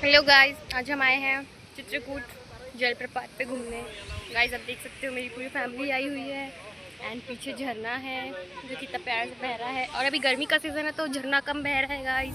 Hello guys, आज हम आए हैं चित्रकूट जलप्रपात पे घूमने। गाइस आप देख सकते हो मेरी पूरी फैमिली आई हुई है एंड पीछे झरना है जो कि इतना प्यार से बह रहा है। और अभी गर्मी का सीज़न है तो झरना कम बह रहा है गाइस।